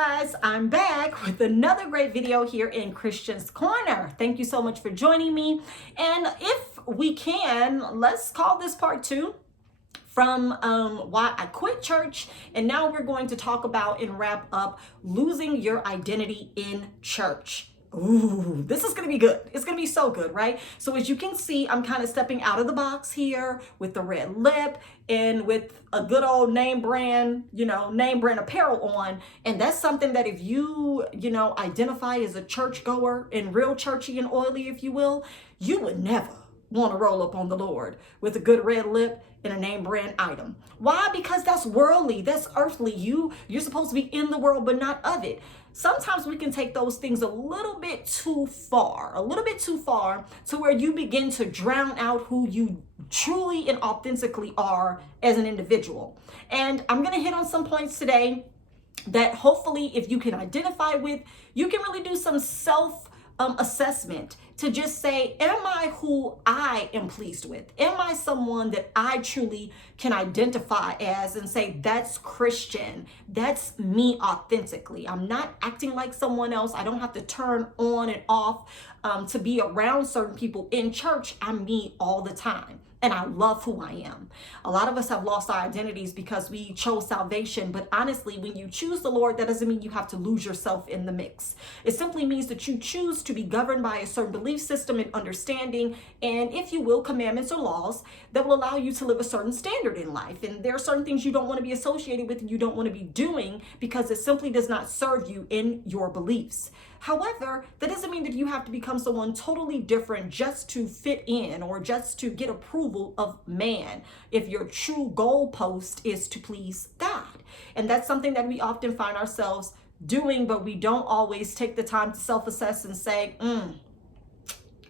guys, I'm back with another great video here in Christian's Corner. Thank you so much for joining me. And if we can, let's call this part 2 from why I quit church. And now we're going to talk about and wrap up losing your identity in church. Ooh, this is going to be good. It's going to be so good, right? So as you can see, I'm kind of stepping out of the box here with the red lip and with a good old name brand apparel on. And that's something that if you identify as a churchgoer and real churchy and oily, if you will, you would never want to roll up on the Lord with a good red lip and a name brand item. Why? Because that's worldly, that's earthly. You're supposed to be in the world, but not of it. Sometimes we can take those things a little bit too far to where you begin to drown out who you truly and authentically are as an individual. And I'm going to hit on some points today that hopefully if you can identify with, you can really do some assessment to just say, am I who I am pleased with? Am I someone that I truly can identify as and say, that's Christian, that's me authentically. I'm not acting like someone else. I don't have to turn on and off to be around certain people in church. I'm me all the time. And I love who I am. A lot of us have lost our identities because we chose salvation. But honestly, when you choose the Lord, that doesn't mean you have to lose yourself in the mix. It simply means that you choose to be governed by a certain belief system and understanding, and if you will, commandments or laws that will allow you to live a certain standard in life. And there are certain things you don't want to be associated with and you don't want to be doing because it simply does not serve you in your beliefs. However, that doesn't mean that you have to become someone totally different just to fit in or just to get approval of man if your true goalpost is to please God. And that's something that we often find ourselves doing, but we don't always take the time to self-assess and say,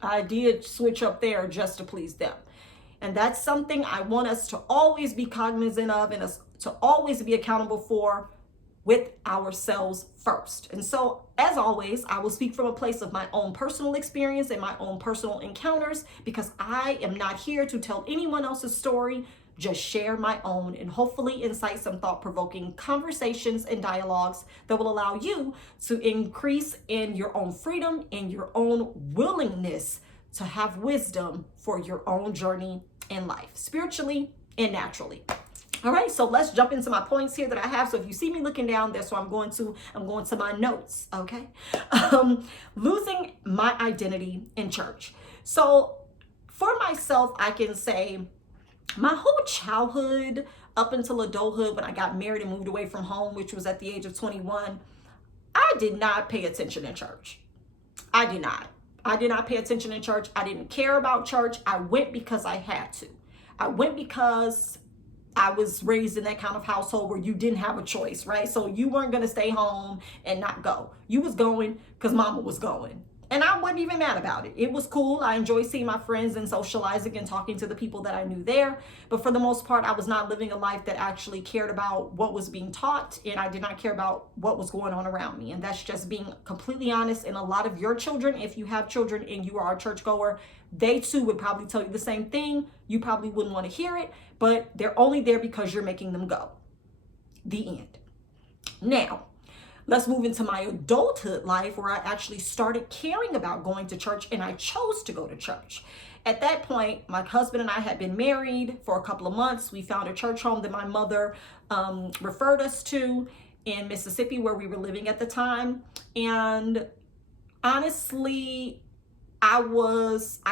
I did switch up there just to please them. And that's something I want us to always be cognizant of and us to always be accountable for with ourselves first. And so, as always, I will speak from a place of my own personal experience and my own personal encounters because I am not here to tell anyone else's story, just share my own and hopefully incite some thought-provoking conversations and dialogues that will allow you to increase in your own freedom and your own willingness to have wisdom for your own journey in life, spiritually and naturally. All right, so let's jump into my points here that I have. So if you see me looking down, that's where I'm going to my notes, okay? Losing my identity in church. So for myself, I can say my whole childhood up until adulthood, when I got married and moved away from home, which was at the age of 21, I did not pay attention in church. I did not pay attention in church. I didn't care about church. I went because I had to. I went because I was raised in that kind of household where you didn't have a choice, right? So you weren't going to stay home and not go. You was going because mama was going. And I wasn't even mad about it. It was cool. I enjoyed seeing my friends and socializing and talking to the people that I knew there. But for the most part, I was not living a life that actually cared about what was being taught. And I did not care about what was going on around me. And that's just being completely honest. And a lot of your children, if you have children and you are a churchgoer, they too would probably tell you the same thing. You probably wouldn't want to hear it, but they're only there because you're making them go. The end. Now, let's move into my adulthood life where I actually started caring about going to church and I chose to go to church. At that point, my husband and I had been married for a couple of months. We found a church home that my mother referred us to in Mississippi where we were living at the time. And honestly, I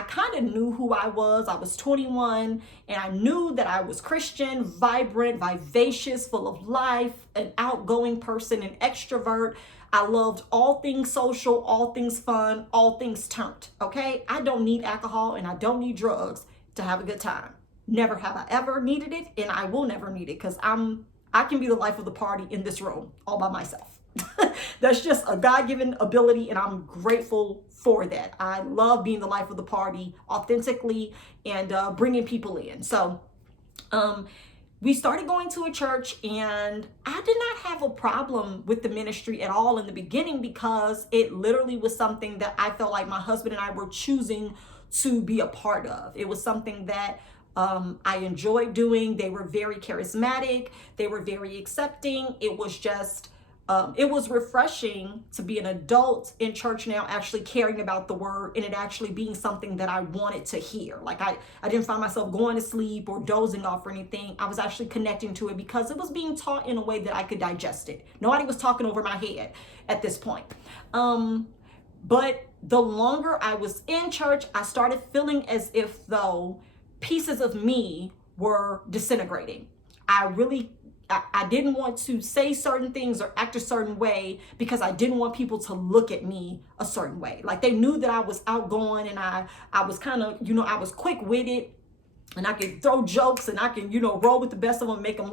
kind of knew who I was. I was 21 and I knew that I was Christian, vibrant, vivacious, full of life, an outgoing person, an extrovert. I loved all things social, all things fun, all things turned, okay? I don't need alcohol and I don't need drugs to have a good time. Never have I ever needed it and I will never need it because I can be the life of the party in this room all by myself. That's just a God-given ability and I'm grateful for that. I love being the life of the party authentically and bringing people in. So we started going to a church and I did not have a problem with the ministry at all in the beginning because it literally was something that I felt like my husband and I were choosing to be a part of. It was something that I enjoyed doing. They were very charismatic. They were very accepting. It was just it was refreshing to be an adult in church now, actually caring about the word and it actually being something that I wanted to hear. Like I didn't find myself going to sleep or dozing off or anything. I was actually connecting to it because it was being taught in a way that I could digest it. Nobody was talking over my head at this point. But the longer I was in church, I started feeling as if though pieces of me were disintegrating. I didn't want to say certain things or act a certain way because I didn't want people to look at me a certain way. Like they knew that I was outgoing and I was kind of, I was quick-witted and I could throw jokes and I can, roll with the best of them, make you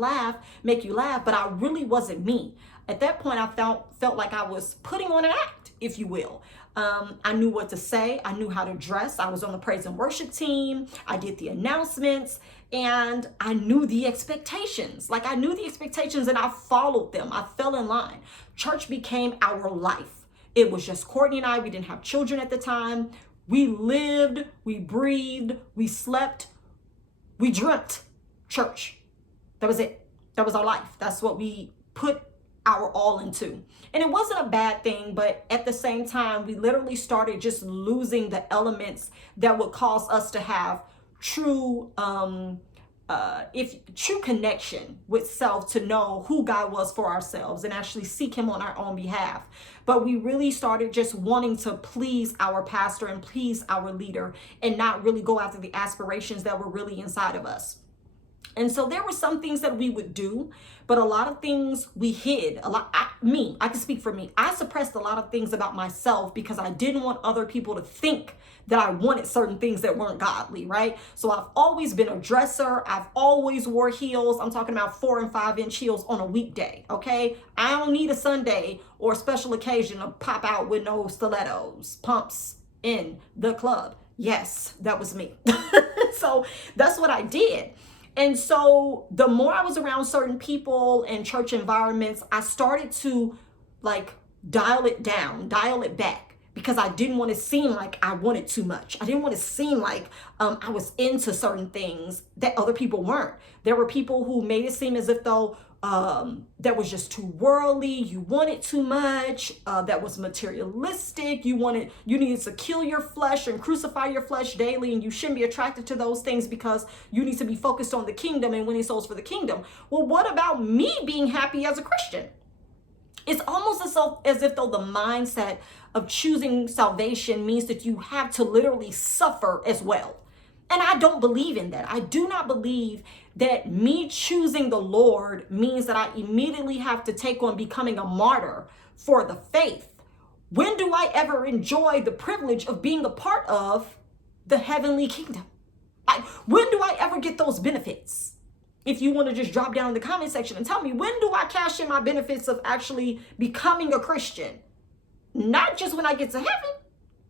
laugh, but I really wasn't me. At that point, I felt like I was putting on an act, if you will. I knew what to say. I knew how to dress. I was on the praise and worship team. I did the announcements and I knew the expectations. Like I knew the expectations and I followed them. I fell in line. Church became our life. It was just Courtney and I. We didn't have children at the time. We lived, we breathed, we slept, we dreamt church. That was it. That was our life. That's what we put our all into. And it wasn't a bad thing, but at the same time, we literally started just losing the elements that would cause us to have true connection with self, to know who God was for ourselves and actually seek him on our own behalf. But we really started just wanting to please our pastor and please our leader and not really go after the aspirations that were really inside of us. And so there were some things that we would do, but a lot of things we hid. I can speak for me. I suppressed a lot of things about myself because I didn't want other people to think that I wanted certain things that weren't godly, right? So I've always been a dresser. I've always wore heels. I'm talking about 4 and 5 inch heels on a weekday, okay? I don't need a Sunday or a special occasion to pop out with no stilettos, pumps in the club. Yes, that was me. So that's what I did. And so the more I was around certain people and church environments, I started to dial it down, dial it back, because I didn't want to seem like I wanted too much. I didn't want to seem like I was into certain things that other people weren't. There were people who made it seem as if though that was just too worldly, you wanted too much, that was materialistic, you needed to kill your flesh and crucify your flesh daily, and you shouldn't be attracted to those things because you need to be focused on the kingdom and winning souls for the kingdom. Well, what about me being happy as a Christian? It's almost as if though the mindset of choosing salvation means that you have to literally suffer as well. And I don't believe in that. I do not believe that me choosing the Lord means that I immediately have to take on becoming a martyr for the faith. When do I ever enjoy the privilege of being a part of the heavenly kingdom? When do I ever get those benefits? If you want to just drop down in the comment section and tell me, when do I cash in my benefits of actually becoming a Christian? Not just when I get to heaven.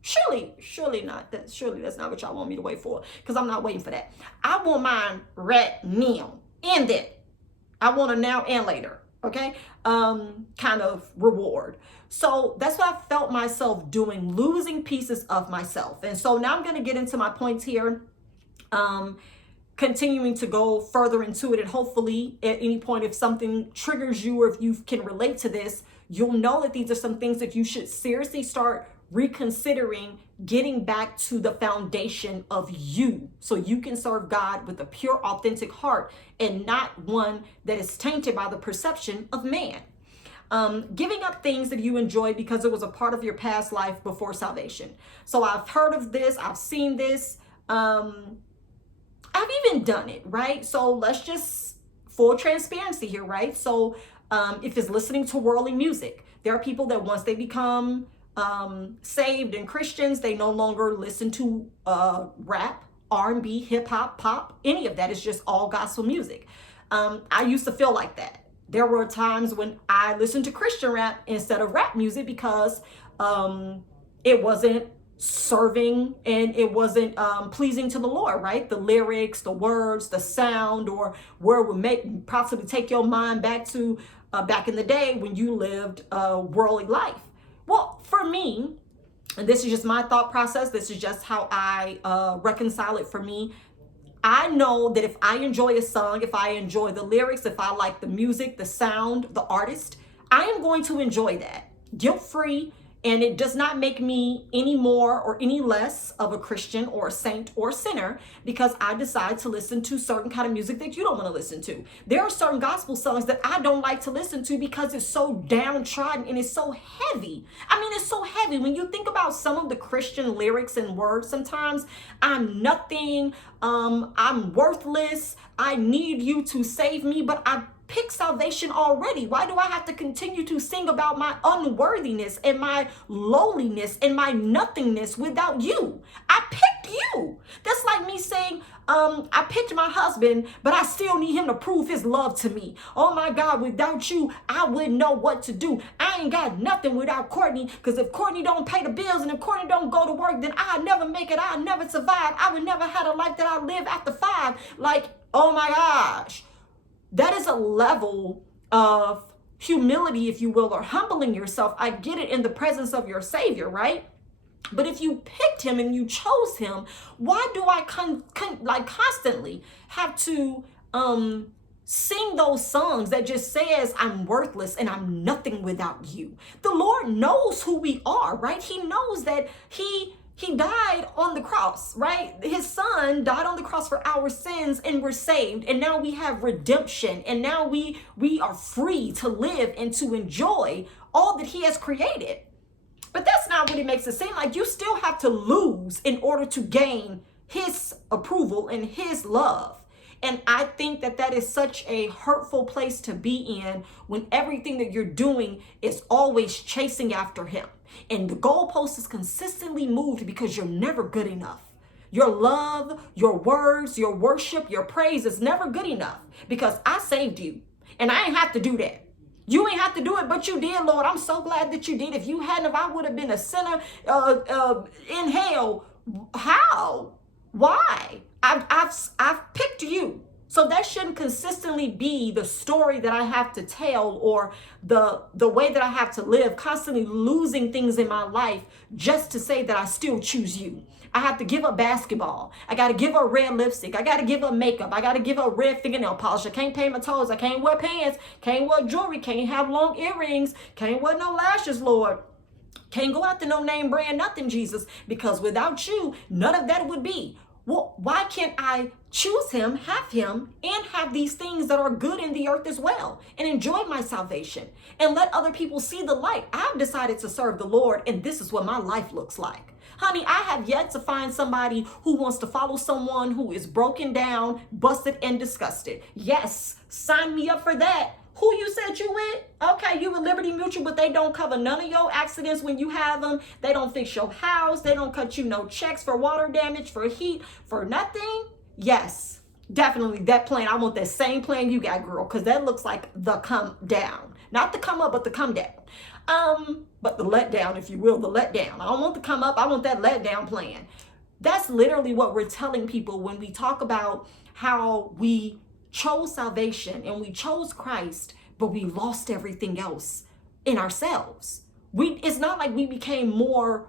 Surely not. Surely that's not what y'all want me to wait for, because I'm not waiting for that. I want mine right now. End it. I want a now and later. Okay? Kind of reward. So that's what I felt myself doing, losing pieces of myself. And so now I'm going to get into my points here. Continuing to go further into it, and hopefully at any point, if something triggers you or if you can relate to this, you'll know that these are some things that you should seriously start reconsidering, getting back to the foundation of you so you can serve God with a pure, authentic heart and not one that is tainted by the perception of man. Giving up things that you enjoy because it was a part of your past life before salvation. So I've heard of this. I've seen this. I've even done it, right? So let's just, full transparency here, right? So if it's listening to worldly music, there are people that once they become saved and Christians, they no longer listen to rap, R&B, hip hop, pop, any of that. Is just all gospel music. I used to feel like that. There were times when I listened to Christian rap instead of rap music because it wasn't serving and it wasn't pleasing to the Lord, right? The lyrics, the words, the sound, or where it would possibly take your mind back to back in the day when you lived a worldly life. Well, for me, and this is just my thought process, this is just how I reconcile it for me. I know that if I enjoy a song, if I enjoy the lyrics, if I like the music, the sound, the artist, I am going to enjoy that guilt-free, and it does not make me any more or any less of a Christian or a saint or a sinner because I decide to listen to certain kind of music that you don't want to listen to. There are certain gospel songs that I don't like to listen to because it's so downtrodden and it's so heavy. I mean, it's so heavy. When you think about some of the Christian lyrics and words, sometimes I'm nothing, I'm worthless, I need you to save me, but I pick salvation already. Why do I have to continue to sing about my unworthiness and my lowliness and my nothingness without you? I picked you. That's like me saying, I picked my husband, but I still need him to prove his love to me. Oh my God, without you, I wouldn't know what to do. I ain't got nothing without Courtney, because if Courtney don't pay the bills and if Courtney don't go to work, then I'll never make it. I'll never survive. I would never have a life that I live after 5. Like, oh my gosh. That is a level of humility, if you will, or humbling yourself. I get it in the presence of your Savior, right? But if you picked him and you chose him, why do I constantly have to sing those songs that just says I'm worthless and I'm nothing without you? The Lord knows who we are, right? He knows that he died on the cross, right? His son died on the cross for our sins and we're saved. And now we have redemption. And now we are free to live and to enjoy all that he has created. But that's not what it makes it seem like. You still have to lose in order to gain his approval and his love. And I think that that is such a hurtful place to be in when everything that you're doing is always chasing after him. And the goalpost is consistently moved because you're never good enough. Your love, your words, your worship, your praise is never good enough because I saved you and I ain't have to do that. You ain't have to do it, but you did, Lord. I'm so glad that you did. If you hadn't, if I would have been a sinner in hell. How? Why? I've picked you. So that shouldn't consistently be the story that I have to tell or the way that I have to live, constantly losing things in my life just to say that I still choose you. I have to give up basketball. I got to give up red lipstick. I got to give up makeup. I got to give up red fingernail polish. I can't paint my toes. I can't wear pants. Can't wear jewelry. Can't have long earrings. Can't wear no lashes, Lord. Can't go after no name brand nothing, Jesus, because without you, none of that would be. Well, why can't I choose him, and have these things that are good in the earth as well, and enjoy my salvation, and let other people see the light? I've decided to serve the Lord, and this is what my life looks like. Honey, I have yet to find somebody who wants to follow someone who is broken down, busted, and disgusted. Yes, sign me up for that. Who you said you with? Okay, you with Liberty Mutual, but they don't cover none of your accidents when you have them. They don't fix your house. They don't cut you no checks for water damage, for heat, for nothing. Yes, definitely that plan. I want that same plan you got, girl, because that looks like the come down. Not the come up, but the come down. But the letdown, if you will, the letdown. I don't want the come up. I want that letdown plan. That's literally what we're telling people when we talk about how we chose salvation and we chose Christ, but we lost everything else in ourselves. It's not like we became more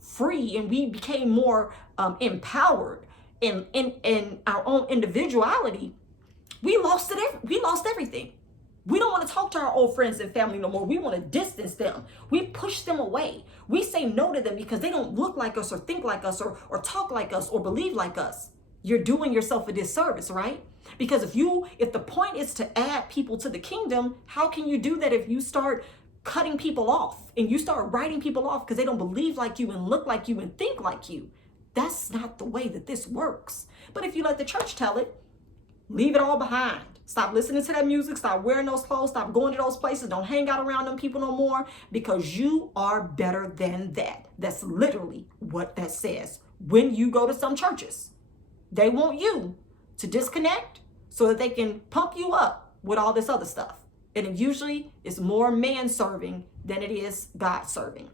free and we became more empowered in our own individuality. We lost it. We lost everything. We don't want to talk to our old friends and family no more. We want to distance them. We push them away. We say no to them because they don't look like us or think like us or talk like us or believe like us. You're doing yourself a disservice, right? Because if the point is to add people to the kingdom, how can you do that if you start cutting people off and you start writing people off because they don't believe like you and look like you and think like you? That's not the way that this works. But if you let the church tell it, leave it all behind. Stop listening to that music. Stop wearing those clothes. Stop going to those places. Don't hang out around them people no more because you are better than that. That's literally what that says. When you go to some churches, they want you to disconnect so that they can pump you up with all this other stuff. And it usually is more man serving than it is God serving.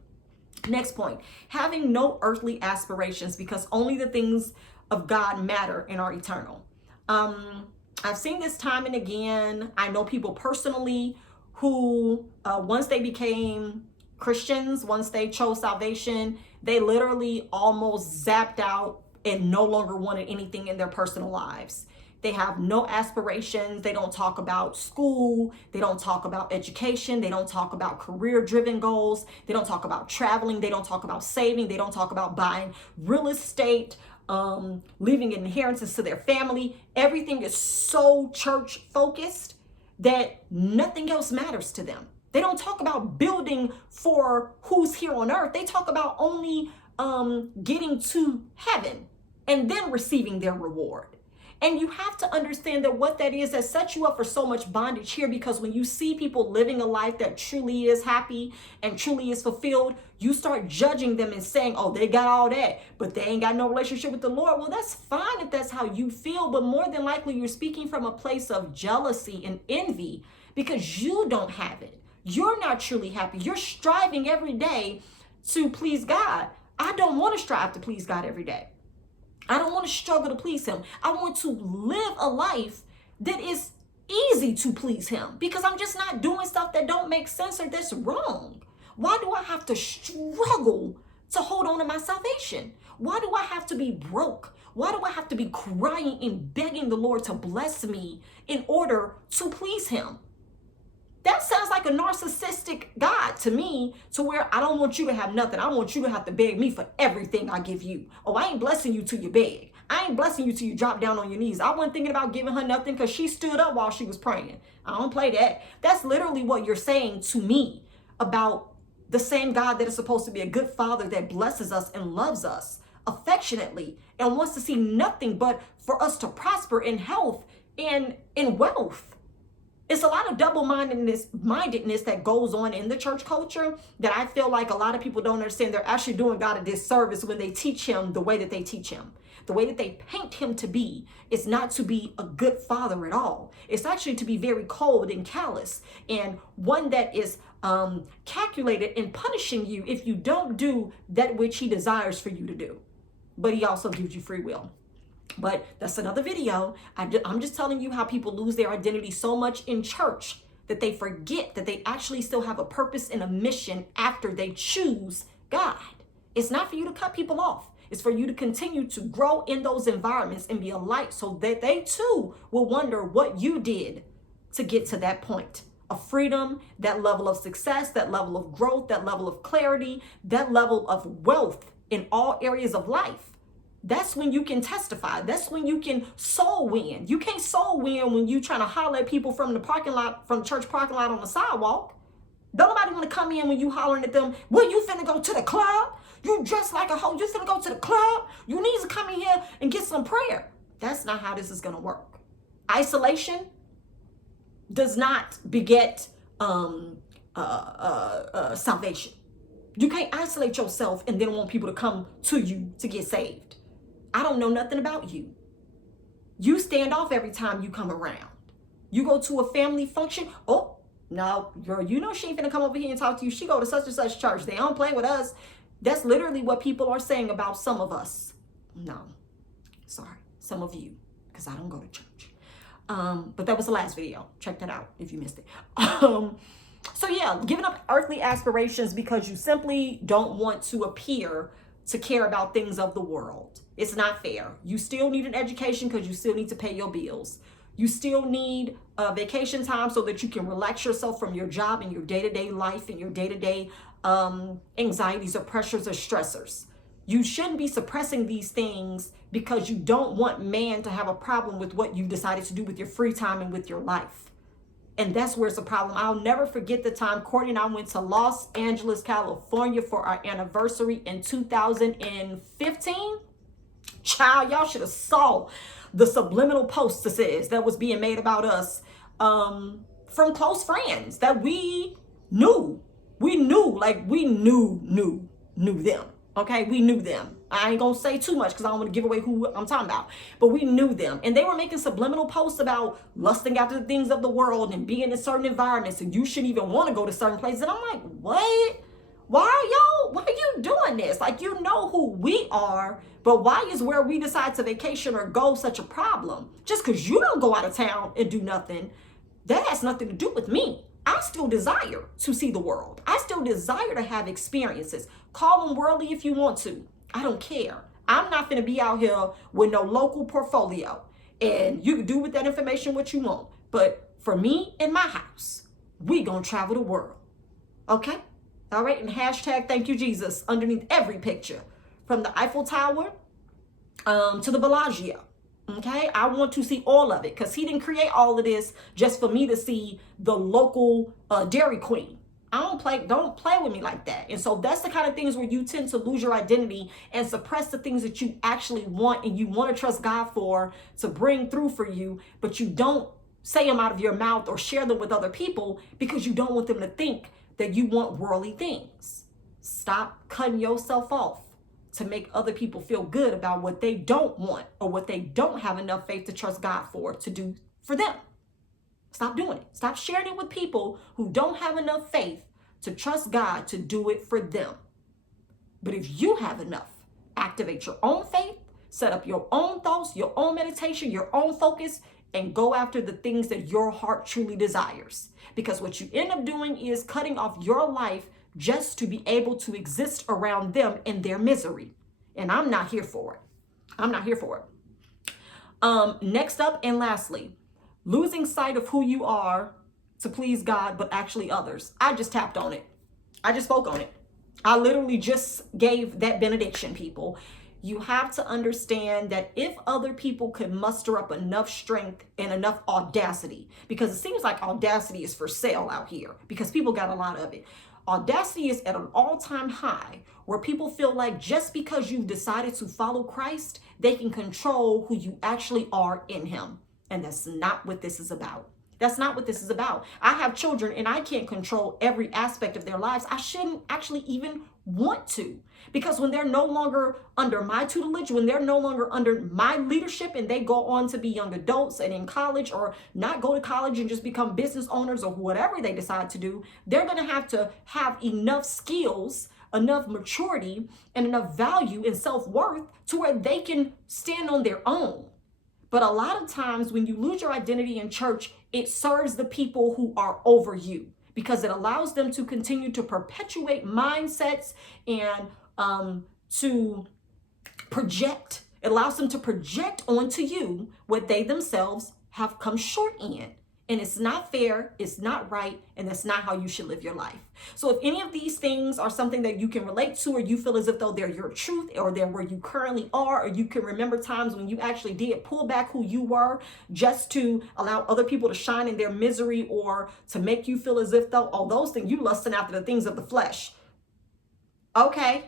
Next point, having no earthly aspirations because only the things of God matter and are eternal. I've seen this time and again. I know people personally who, once they became Christians, once they chose salvation, they literally almost zapped out and no longer wanted anything in their personal lives. They have no aspirations. They don't talk about school. They don't talk about education. They don't talk about career-driven goals. They don't talk about traveling. They don't talk about saving. They don't talk about buying real estate, leaving inheritance to their family. Everything is so church focused that nothing else matters to them. They don't talk about building for who's here on earth. They talk about only getting to heaven and then receiving their reward. And you have to understand that what that is that sets you up for so much bondage here, because when you see people living a life that truly is happy and truly is fulfilled, you start judging them and saying, oh, they got all that, but they ain't got no relationship with the Lord. Well, that's fine if that's how you feel, but more than likely you're speaking from a place of jealousy and envy because you don't have it. You're not truly happy. You're striving every day to please God. I don't want to strive to please God every day. I don't want to struggle to please him. I want to live a life that is easy to please him, because I'm just not doing stuff that don't make sense or that's wrong. Why do I have to struggle to hold on to my salvation? Why do I have to be broke? Why do I have to be crying and begging the Lord to bless me in order to please him? That sounds like a narcissistic God to me, to where I don't want you to have nothing. I want you to have to beg me for everything I give you. Oh, I ain't blessing you till you beg. I ain't blessing you till you drop down on your knees. I wasn't thinking about giving her nothing because she stood up while she was praying. I don't play that. That's literally what you're saying to me about the same God that is supposed to be a good father that blesses us and loves us affectionately and wants to see nothing but for us to prosper in health and in wealth. It's a lot of double-mindedness that goes on in the church culture that I feel like a lot of people don't understand. They're actually doing God a disservice when they teach him the way that they teach him. The way that they paint him to be is not to be a good father at all. It's actually to be very cold and callous, and one that is calculated in punishing you if you don't do that which he desires for you to do. But he also gives you free will. But that's another video. I'm just telling you how people lose their identity so much in church that they forget that they actually still have a purpose and a mission after they choose God. It's not for you to cut people off. It's for you to continue to grow in those environments and be a light so that they too will wonder what you did to get to that point of freedom, that level of success, that level of growth, that level of clarity, that level of wealth in all areas of life. That's when you can testify. That's when you can soul win. You can't soul win when you trying to holler at people from the parking lot, from the church parking lot on the sidewalk. Don't nobody want to come in when you hollering at them. Well, you finna go to the club? You dressed like a hoe. You finna go to the club? You need to come in here and get some prayer. That's not how this is going to work. Isolation does not beget salvation. You can't isolate yourself and then want people to come to you to get saved. I don't know nothing about you. You stand off every time you come around. You go to a family function. Oh, no, girl, you know she ain't finna come over here and talk to you. She go to such and such church. They don't play with us. That's literally what people are saying about some of us. No, sorry, some of you, because I don't go to church. But that was the last video. Check that out if you missed it. So yeah, giving up earthly aspirations because you simply don't want to appear to care about things of the world. It's not fair. You still need an education because you still need to pay your bills. You still need vacation time so that you can relax yourself from your job and your day-to-day life and your day-to-day anxieties or pressures or stressors. You shouldn't be suppressing these things because you don't want man to have a problem with what you decided to do with your free time and with your life. And that's where it's a problem. I'll never forget the time Courtney and I went to Los Angeles, California for our anniversary in 2015. Child, y'all should have saw the subliminal posts that was being made about us from close friends that we knew. We knew them. Okay, we knew them. I ain't gonna say too much because I don't want to give away who I'm talking about. But we knew them. And they were making subliminal posts about lusting after the things of the world and being in certain environments. And you shouldn't even want to go to certain places. And I'm like, what? Why are you doing this? Like, you know who we are, but why is where we decide to vacation or go such a problem? Just because you don't go out of town and do nothing, that has nothing to do with me. I still desire to see the world. I still desire to have experiences. Call them worldly if you want to. I don't care. I'm not going to be out here with no local portfolio. And you can do with that information what you want. But for me and my house, we gonna travel the world. Okay? All right, and hashtag thank you, Jesus, underneath every picture. From the Eiffel Tower to the Bellagio. Okay, I want to see all of it because he didn't create all of this just for me to see the local Dairy Queen. Don't play with me like that. And so that's the kind of things where you tend to lose your identity and suppress the things that you actually want and you want to trust God for to bring through for you, but you don't say them out of your mouth or share them with other people because you don't want them to think that you want worldly things. Stop cutting yourself off to make other people feel good about what they don't want or what they don't have enough faith to trust God for to do for them. Stop doing it. Stop sharing it with people who don't have enough faith to trust God to do it for them. But if you have enough, activate your own faith, set up your own thoughts, your own meditation, your own focus, and go after the things that your heart truly desires. Because what you end up doing is cutting off your life just to be able to exist around them in their misery. And I'm not here for it. I'm not here for it. Next up and lastly, losing sight of who you are to please God, but actually others. I just tapped on it. I just spoke on it. I literally just gave that benediction, people. You have to understand that if other people could muster up enough strength and enough audacity, because it seems like audacity is for sale out here because people got a lot of it. Audacity is at an all-time high where people feel like just because you've decided to follow Christ, they can control who you actually are in him. And that's not what this is about. That's not what this is about. I have children and I can't control every aspect of their lives. I shouldn't actually even want to, because when they're no longer under my tutelage, when they're no longer under my leadership and they go on to be young adults and in college or not go to college and just become business owners or whatever they decide to do, they're going to have enough skills, enough maturity, and enough value and self-worth to where they can stand on their own. But a lot of times when you lose your identity in church, it serves the people who are over you because it allows them to continue to perpetuate mindsets and to project. It allows them to project onto you what they themselves have come short in. And it's not fair, it's not right, and that's not how you should live your life. So if any of these things are something that you can relate to, or you feel as if though they're your truth, or they're where you currently are, or you can remember times when you actually did pull back who you were just to allow other people to shine in their misery, or to make you feel as if though all those things, you lusting after the things of the flesh. Okay,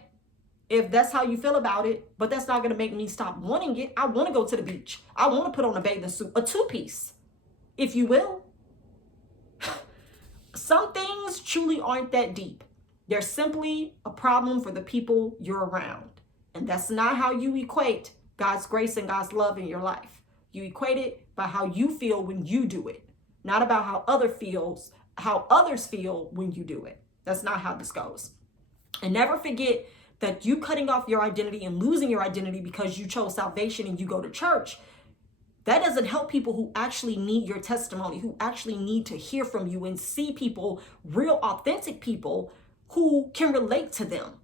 if that's how you feel about it, but that's not going to make me stop wanting it. I want to go to the beach. I want to put on a bathing suit, a two-piece. If you will. Some things truly aren't that deep. They're simply a problem for the people you're around. And that's not how you equate God's grace and God's love in your life. You equate it by how you feel when you do it, not about how others feel when you do it. That's not how this goes. And never forget that you cutting off your identity and losing your identity because you chose salvation and you go to church, that doesn't help people who actually need your testimony, who actually need to hear from you and see people, real authentic people who can relate to them.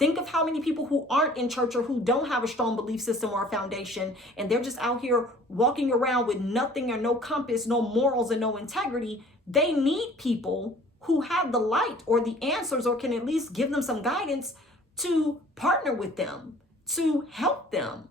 Think of how many people who aren't in church or who don't have a strong belief system or a foundation, and they're just out here walking around with nothing or no compass, no morals and no integrity. They need people who have the light or the answers or can at least give them some guidance to partner with them, to help them,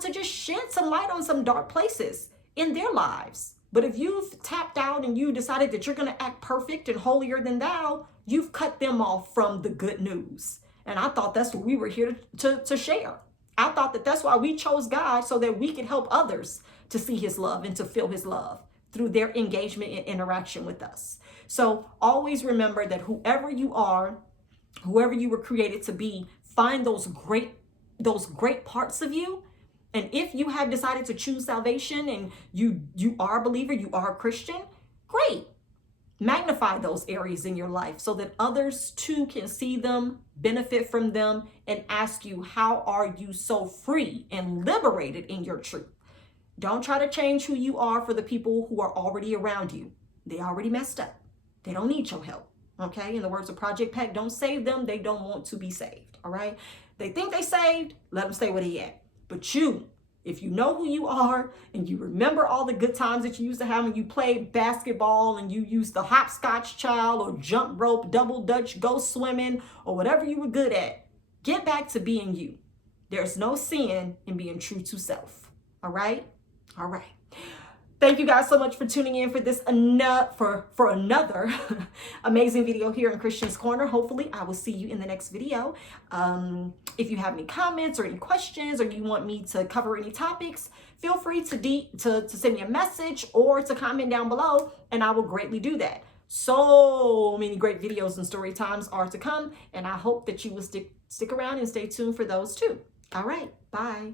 to just shed some light on some dark places in their lives. But if you've tapped out and you decided that you're going to act perfect and holier than thou, you've cut them off from the good news. And I thought that's what we were here to share. I thought that that's why we chose God, so that we could help others to see his love and to feel his love through their engagement and interaction with us. So always remember that whoever you are, whoever you were created to be, find those great parts of you. And if you have decided to choose salvation and you are a believer, you are a Christian, great. Magnify those areas in your life so that others too can see them, benefit from them, and ask you, how are you so free and liberated in your truth? Don't try to change who you are for the people who are already around you. They already messed up. They don't need your help. Okay? In the words of Project Pack, don't save them. They don't want to be saved. All right? They think they saved. Let them stay where they at. But you, If you know who you are and you remember all the good times that you used to have when you played basketball and you used the hopscotch child or jump rope, double dutch, go swimming, or whatever you were good at, get back to being you. There's no sin in being true to self. All right? All right. Thank you guys so much for tuning in for this for another amazing video here in Christian's Corner. Hopefully, I will see you in the next video. If you have any comments or any questions, or you want me to cover any topics, feel free to send me a message or to comment down below, and I will greatly do that. So many great videos and story times are to come, and I hope that you will stick around and stay tuned for those too. All right, bye.